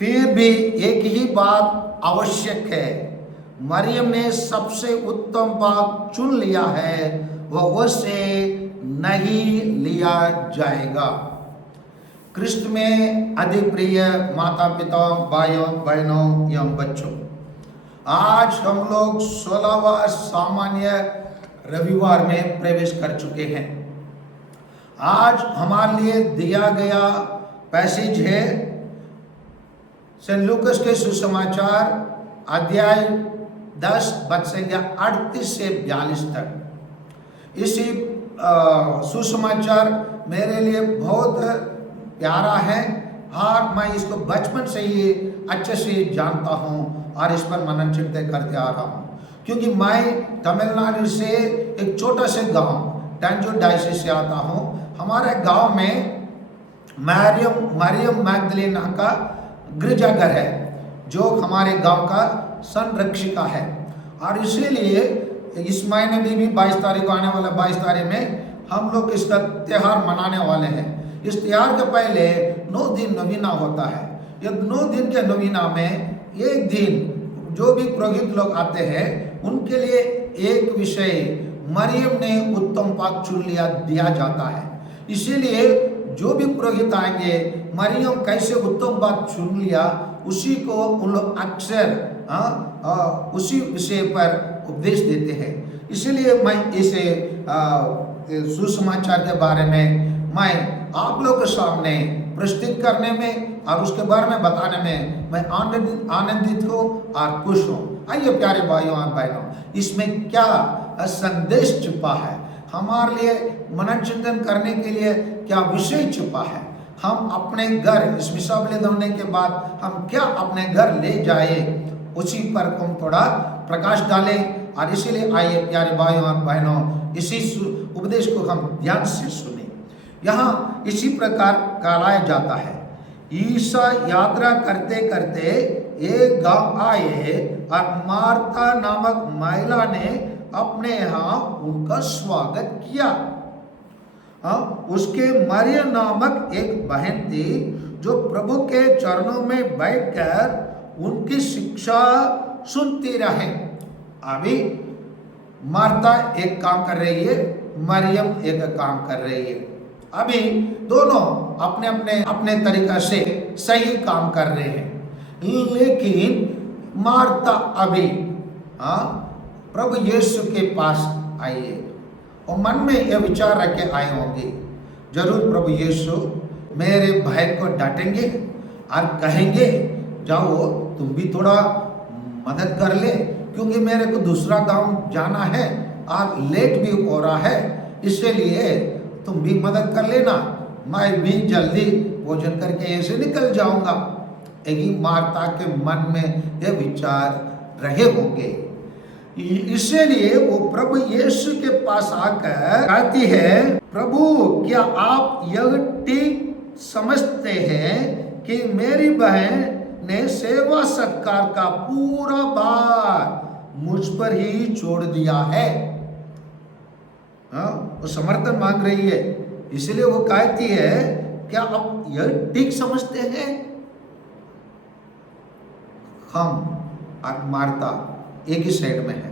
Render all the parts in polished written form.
फिर भी एक ही बात आवश्यक है, मरियम ने सबसे उत्तम भाग चुन लिया है, वह उससे नहीं लिया जाएगा। कृष्ण में अधिक प्रिय माता पिता, भाइयों बहनों एवं बच्चों, आज हम लोग 16वां सामान्य रविवार में प्रवेश कर चुके हैं। आज हमारे लिए दिया गया पैसेज है सेंट लूकस के सुसमाचार अध्याय 10 वचन संख्या 38 से 42 तक। इसी सुसमाचार मेरे लिए बहुत प्यारा है और मैं इसको बचपन से ही अच्छे से जानता हूँ और इस पर मनन चिंतन करते आ रहा हूँ, क्योंकि मैं तमिलनाडु से एक छोटा से गांव टंजूर डायसिस से आता हूँ। हमारे गांव में मरियम मैगदलेना का गिरजाघर है जो हमारे गांव का संरक्षिका है, और इसीलिए इस महीने में भी 22 तारीख को आने वाला 22 तारीख में हम लोग इसका त्यौहार मनाने वाले हैं। इस त्यौहार के पहले 9 दिन नवीना होता है। ये 9 दिन के नवीना में एक दिन जो भी पुरोहित लोग आते हैं उनके लिए एक विषय मरियम ने उत्तम पाक चुन लिया दिया जाता है। इसीलिए जो भी पुरोहित आएंगे मरियम कैसे उत्तम बात चुन लिया उसी को उन लोग अक्सर उसी विषय पर उपदेश देते हैं। इसीलिए मैं इसे सुसमाचार के बारे में मैं आप लोगों के सामने प्रस्तुत करने में और उसके बारे में बताने में मैं आनंदित हूँ और खुश हूँ। आइए प्यारे भाइयों और बहनों, इसमें क्या संदेश छुपा है, हमारे लिए मनन चिंतन करने के लिए क्या विषय छुपा है, हम अपने घर इस विषय होने के बाद हम क्या अपने घर ले जाए उसी पर हम थोड़ा प्रकाश डालें। और इसीलिए आइए प्यारे भाइयों और बहनों, इसी उपदेश को हम ध्यान से सुने। यहाँ इसी प्रकार कहलाया जाता है, ईसा यात्रा करते करते एक गांव आए और मार्था नामक महिला ने अपने यहाँ उनका स्वागत किया। उसके मरियम नामक एक बहन थी जो प्रभु के चरणों में बैठकर उनकी शिक्षा सुनती रहे। अभी मार्था एक काम कर रही है, मरियम एक काम कर रही है। अभी दोनों अपने तरीका से सही काम कर रहे हैं, लेकिन मार्था अभी प्रभु यीशु के पास आई है और मन में यह विचार रख के आए होंगे, जरूर प्रभु यीशु मेरे भाई को डांटेंगे और कहेंगे जाओ तुम भी थोड़ा मदद कर ले, क्योंकि मेरे को दूसरा गांव जाना है और लेट भी हो रहा है, इसलिए तुम भी मदद कर लेना, मैं भी जल्दी भोजन करके ऐसे निकल जाऊंगा। यही मार्था के मन में यह विचार रहे होंगे। इसलिए वो प्रभु यीशु के पास आकर कहती है, प्रभु क्या आप यह ठीक समझते हैं कि मेरी बहन ने सेवा सत्कार का पूरा भार मुझ पर ही छोड़ दिया है? वो समर्थन मांग रही है, इसलिए वो कहती है क्या आप यह ठीक समझते हैं? हम और मार्था एक ही साइड में है।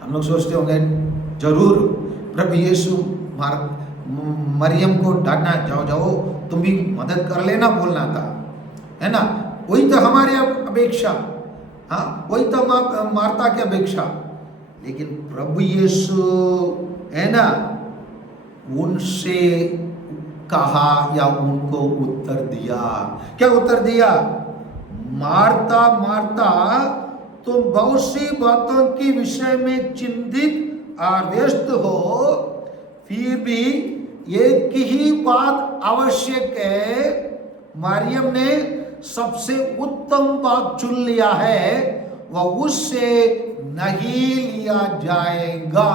हम लोग सोचते होंगे जरूर प्रभु यीशु मरियम को डांटना, जाओ जाओ तुम भी मदद कर लेना बोलना था, है ना? वही तो हमारी अपेक्षा, वही तो मार्था की अपेक्षा। लेकिन प्रभु यीशु है ना, उनसे कहा या उनको उत्तर दिया। क्या उत्तर दिया? मार्था मार्था तुम बहुत सी बातों के विषय में चिंतित और व्यस्त हो, फिर भी एक ही बात आवश्यक है। मरियम ने सबसे उत्तम बात चुन लिया है, वह उससे नहीं लिया जाएगा।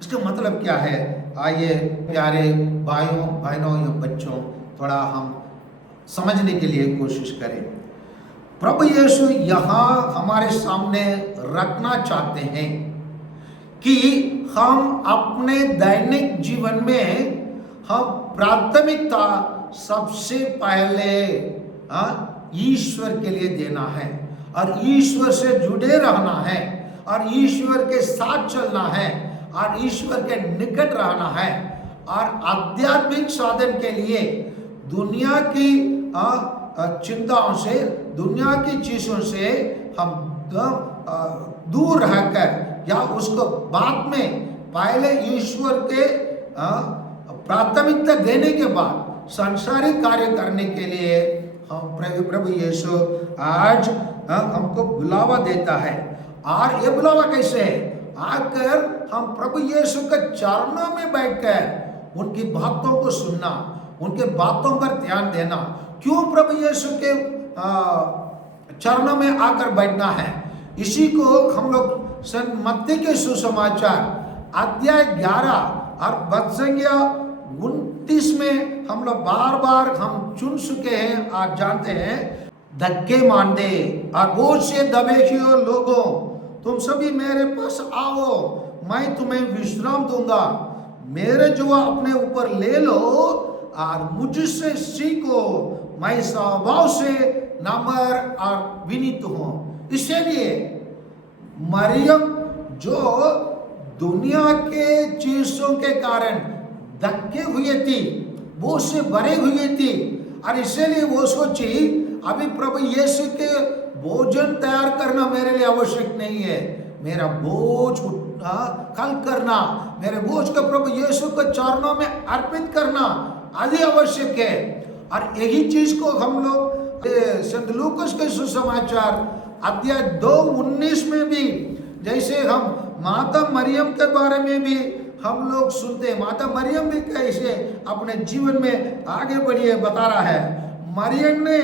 इसका मतलब क्या है? आइए प्यारे भाइयों बहनों या बच्चों, थोड़ा हम समझने के लिए कोशिश करें। प्रभु यीशु यहाँ हमारे सामने रखना चाहते हैं कि हम अपने दैनिक जीवन में हम प्राथमिकता सबसे पहले ईश्वर के लिए देना है और ईश्वर से जुड़े रहना है और ईश्वर के साथ चलना है और ईश्वर के निकट रहना है। और आध्यात्मिक साधन के लिए दुनिया की चिंताओं से, दुनिया की चीजों से हम दूर रहकर या उसको बाद में, पहले ईश्वर के प्राथमिकता देने के बाद सांसारिक कार्य करने के लिए हम प्रभु यीशु आज हमको बुलावा देता है। और ये बुलावा कैसे है? आकर हम प्रभु यीशु के चरणों में बैठकर उनकी बातों को सुनना, उनके बातों पर ध्यान देना। क्यों प्रभु यीशु के चरणों में आकर बैठना है? इसी को हम लोग मत्ती के सुसमाचार अध्याय 11 और वचन संख्या 29 में हम लोग बार बार हम चुन चुके हैं। आज जानते हैं, धक्के मारने और बोझ से दबे हुए लोगों, तुम सभी मेरे पास आओ, मैं तुम्हें विश्राम दूंगा। मेरे जो अपने ऊपर ले लो और मुझसे सीखो, मैं स्वभाव से नम्र और विनीत हूँ। इसलिए मरियम जो दुनिया के चीजों के कारण धक्के हुए थी, बोझ से भरे हुए थी, और इसलिए वो सोची अभी प्रभु यीशु के भोजन तैयार करना मेरे लिए आवश्यक नहीं है, मेरा बोझ कल करना, मेरे बोझ को प्रभु यीशु के चरणों में अर्पित करना आदि आवश्यक है। और यही चीज को हम लोग संत लूकास के सुसमाचार अध्याय 2:19 में भी, जैसे हम माता मरियम के बारे में भी हम लोग सुनते हैं, माता मरियम भी कैसे अपने जीवन में आगे बढ़ी है, बता रहा है। मरियम ने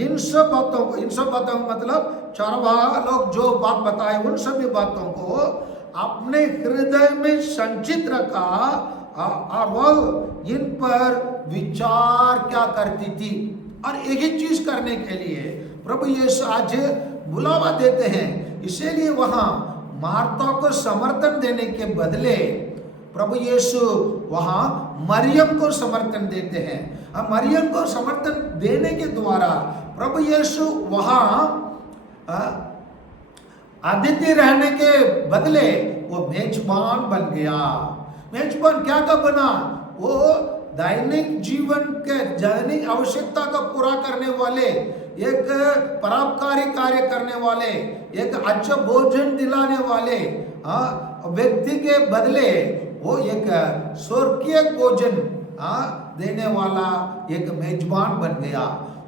इन सब बातों मतलब चरवाहा लोग जो बात बताए उन सभी बातों को अपने हृदय में संचित रखा और वो इन पर विचार क्या करती थी। और एक ही चीज करने के लिए प्रभु यीशु आज बुलावा देते हैं। इसीलिए वहां मार्था को समर्थन देने के बदले प्रभु यीशु वहां मरियम को समर्थन देते हैं। अब मरियम को समर्थन देने के द्वारा प्रभु यीशु वहां अतिथि रहने के बदले वो मेजबान बन गया। मेजबान क्या का बना? वो दैनिक जीवन के दैनिक आवश्यकता को पूरा करने वाले, एक परोपकारी कार्य करने वाले, एक अच्छा भोजन दिलाने वाले व्यक्ति के बदले वो एक स्वर्गीय भोजन देने वाला एक मेजबान बन गया।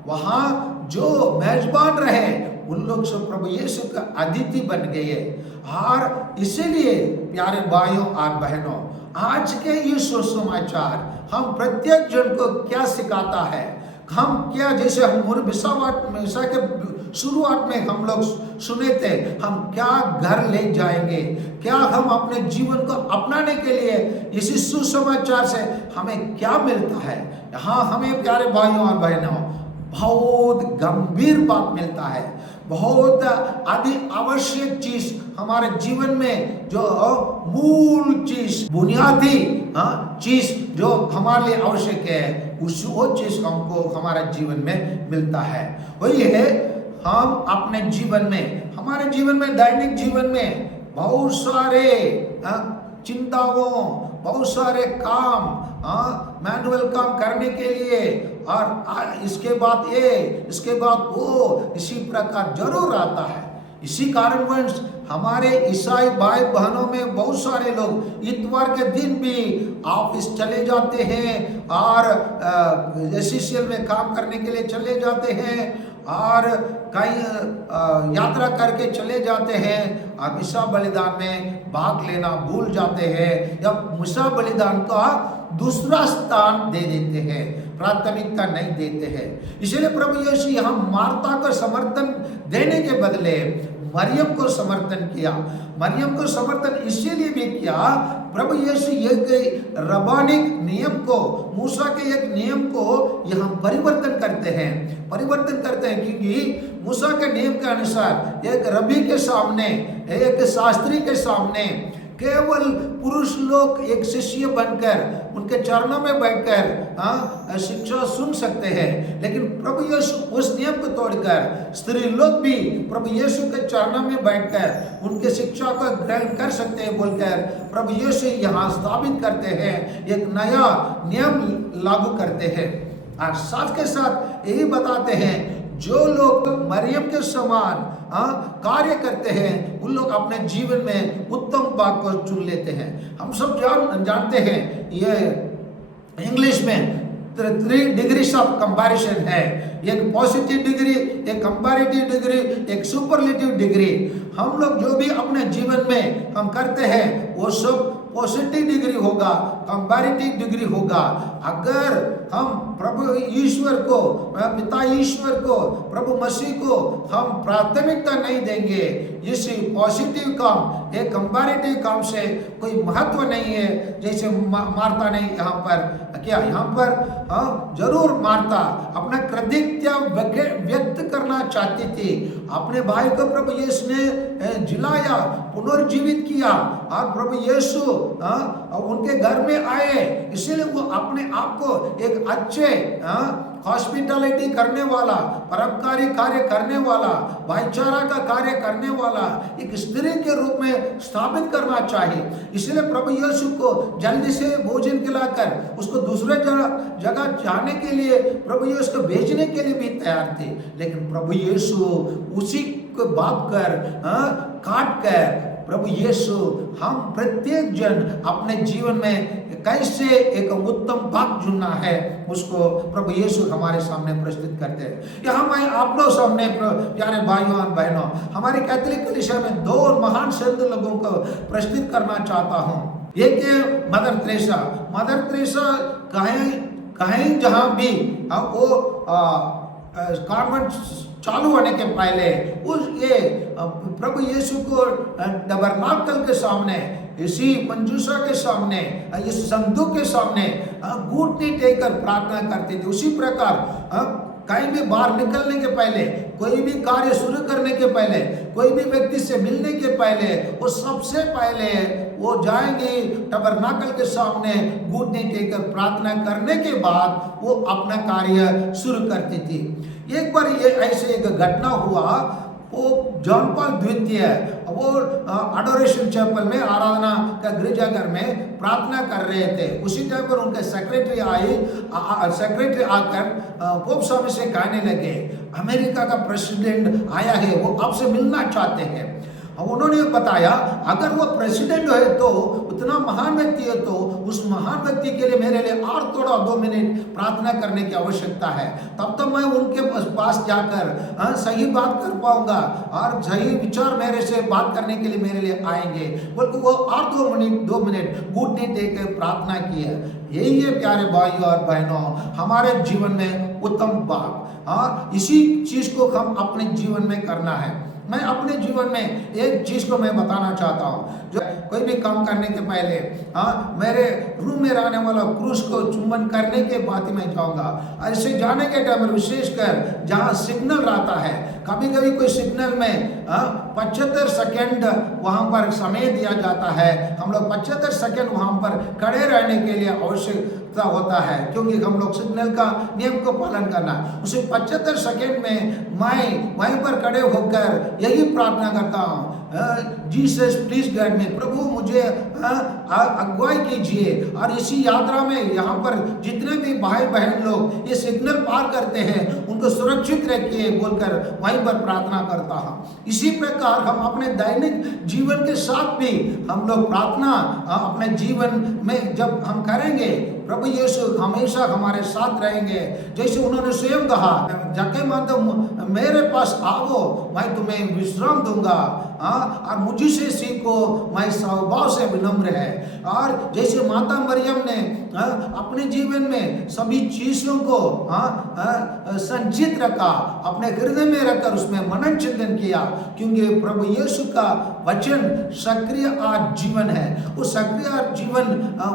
वहां जो मेजबान रहे उन लोग सब प्रभु यीशु का अतिथि बन गए। और इसीलिए प्यारे भाइयों और बहनों, आज के ये सुसमाचार हम प्रत्येक जन को क्या सिखाता है? हम क्या, जैसे हम मिसा के शुरुआत में हम लोग सुने थे, हम क्या घर ले जाएंगे, क्या हम अपने जीवन को अपनाने के लिए इसी सुसमाचार से हमें क्या मिलता है? यहाँ हमें प्यारे भाइयों और बहनों बहुत गंभीर बात मिलता है, बहुत अति आवश्यक चीज हमारे जीवन में, जो मूल चीज, बुनियादी चीज जो हमारे लिए आवश्यक है, वो चीज हमको हमारे जीवन में मिलता है। वही है, हम अपने जीवन में, हमारे जीवन में, दैनिक जीवन में बहुत सारे चिंताओं, बहुत सारे काम, मैनुअल काम करने के लिए, और इसके बाद ये, इसके बाद वो, इसी प्रकार जरूर आता है। इसी कारणवश हमारे ईसाई भाई बहनों में बहुत सारे लोग इतवार के दिन भी ऑफिस चले जाते हैं और एससीएल में काम करने के लिए चले जाते हैं, और कई यात्रा करके चले जाते हैं और मिसा बलिदान में भाग लेना भूल जाते हैं, या मिसा बलिदान का दूसरा स्थान दे देते हैं, प्राथमिकता नहीं देते हैं। इसलिए प्रभु यीशु यहाँ मार्था को समर्थन देने के बदले मरियम को समर्थन किया। मरियम को समर्थन इसीलिए भी किया, प्रभु यीशु एक रबानिक नियम को, मूसा के एक नियम को यहाँ परिवर्तन करते हैं क्योंकि मूसा के नियम के अनुसार एक रबी के सामने, एक शास्त्री के सामने केवल पुरुष लोग एक शिष्य बनकर उनके चरणों में बैठकर शिक्षा सुन सकते हैं, लेकिन प्रभु यीशु उस नियम को तोड़कर स्त्री लोग भी प्रभु यीशु के चरणों में बैठकर उनके शिक्षा को ग्रहण कर सकते हैं बोलकर प्रभु यीशु यहाँ स्थापित करते हैं, एक नया नियम लागू करते हैं। और साथ के साथ यही बताते हैं जो लोग मरियम के समान कार्य करते हैं उन लोग अपने जीवन में उत्तम भाग को चुन लेते हैं। हम सब जानते हैं ये इंग्लिश में 3 डिग्रीज ऑफ कंपैरिजन है, एक पॉजिटिव डिग्री, एक कंपैरेटिव डिग्री, एक सुपरलेटिव डिग्री। हम लोग जो भी अपने जीवन में हम करते हैं वो सब पॉजिटिव डिग्री होगा, कंपैरेटिव डिग्री होगा। अगर हम प्रभु ईश्वर को, पिता ईश्वर को, प्रभु मसीह को हम प्राथमिकता नहीं देंगे, इस पॉजिटिव काम एक कंपैरेटिव काम से कोई महत्व नहीं है। जैसे मार्ता ने यहाँ पर किया, यहाँ पर जरूर मार्ता अपना कृतज्ञता व्यक्त करना चाहती थी। अपने भाई को प्रभु यीशु ने जिलाया, पुनर्जीवित किया और प्रभु यीशु उनके घर में आए, इसीलिए वो अपने आप को एक अच्छे हॉस्पिटैलिटी करने वाला, परोपकारी कार्य करने वाला, भाईचारा का कार्य करने वाला एक स्त्री के रूप में स्थापित करना चाहिए। इसलिए प्रभु यीशु को जल्दी से भोजन खिलाकर उसको दूसरे जगह जाने के लिए प्रभु यीशु को भेजने के लिए भी तैयार थे, लेकिन प्रभु यीशु उसी को बात कर काट कर प्रभु यीशु हम प्रत्येक जन अपने जीवन में कैसे एक उत्तम भाग चुनना है उसको प्रभु यीशु हमारे सामने प्रस्तुत करते हैं। यहाँ मैं आप लोग सामने प्यारे भाइयों और बहनों, हमारे कैथोलिक कलीसिया में 2 महान संत लोगों को प्रस्तुत करना चाहता हूँ। एक है मदर तेरेसा। मदर तेरेसा कहीं जहाँ भी वो कॉन्वेंट चालू होने के पहले उस ये प्रभु यीशु को टबरनाकल के सामने, इसी मंजूसा के सामने, इस संदूक के सामने घुटने टेककर प्रार्थना करते थे। उसी प्रकार कहीं भी बाहर निकलने के पहले, कोई भी कार्य शुरू करने के पहले, कोई भी व्यक्ति से मिलने के पहले वो सबसे पहले वो जाएंगे टबरनाकल के सामने घुटने टेककर प्रार्थना करने के बाद वो अपना कार्य शुरू करती थी। एक बार ये ऐसे एक घटना हुआ, वो जॉन पॉल द्वितीय वो एडोरेशन चैपल में, आराधना का गिरजाघर में प्रार्थना कर रहे थे। उसी टाइम पर उनके सेक्रेटरी आकर पोप स्वामी से कहने लगे, अमेरिका का प्रेसिडेंट आया है, वो आपसे मिलना चाहते हैं। अब उन्होंने बताया अगर वो प्रेसिडेंट है तो उतना महान व्यक्ति है तो उस महान व्यक्ति के लिए मेरे लिए और थोड़ा 2 मिनट प्रार्थना करने की आवश्यकता है, तब तो मैं उनके पास जाकर सही बात कर पाऊंगा और सही विचार मेरे से बात करने के लिए मेरे लिए आएंगे। बल्कि वो और 2 मिनट घुटने टेक प्रार्थना की है। यही है प्यारे भाइयों और बहनों हमारे जीवन में उत्तम बात, और इसी चीज को हम अपने जीवन में करना है। मैं अपने जीवन में एक चीज को मैं बताना चाहता हूँ, जो कोई भी काम करने के पहले मेरे रूम में रहने वाला क्रूस को चुंबन करने के बाद ही मैं जाऊंगा। और इसे जाने के टाइम विशेषकर जहाँ सिग्नल रहता है, कभी कभी कोई सिग्नल में 75 सेकेंड वहाँ पर समय दिया जाता है। हम लोग 75 सेकेंड वहाँ पर खड़े रहने के लिए आवश्यकता होता है, क्योंकि हम लोग सिग्नल का नियम को पालन करना। उसे 75 सेकेंड में मैं वहीं पर खड़े होकर यही प्रार्थना करता हूँ, जीसस प्लीज गाइड मी, प्रभु मुझे अगुवाई कीजिए। और इसी यात्रा में यहाँ पर जितने भी भाई बहन लोग ये सिग्नल पार करते हैं उनको सुरक्षित रखिए बोलकर वहीं पर प्रार्थना करता हूँ। इसी प्रकार हम अपने दैनिक जीवन के साथ भी हम लोग प्रार्थना अपने जीवन में जब हम करेंगे, प्रभु यीशु हमेशा हमारे साथ रहेंगे। जैसे उन्होंने स्वयं कहा, जाके माता मेरे पास आओ, मैं तुम्हें विश्राम दूंगा, और मुझे से सीखो, मैं स्वभाव से विनम्र है। और जैसे माता मरियम ने अपने जीवन में सभी चीजों को संचित रखा, अपने हृदय में रखकर उसमें मनन चिंतन किया, क्योंकि प्रभु यीशु का वचन सक्रिय जीवन है। वो सक्रिय जीवन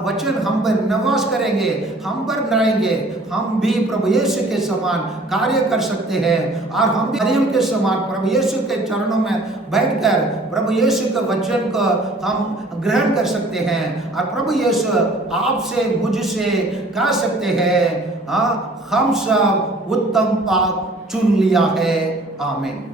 वचन हम पर निवास करेंगे, हम पर रहेंगे, हम भी प्रभु यीशु के समान कार्य कर सकते हैं और हम भी मरियम के समान प्रभु यीशु के चरणों में बैठकर प्रभु यीशु के वचन को हम ग्रहण कर सकते हैं और प्रभु यीशु आपसे मुझसे कह सकते हैं, हाँ, हम सब उत्तम पाक चुन लिया है। आमीन।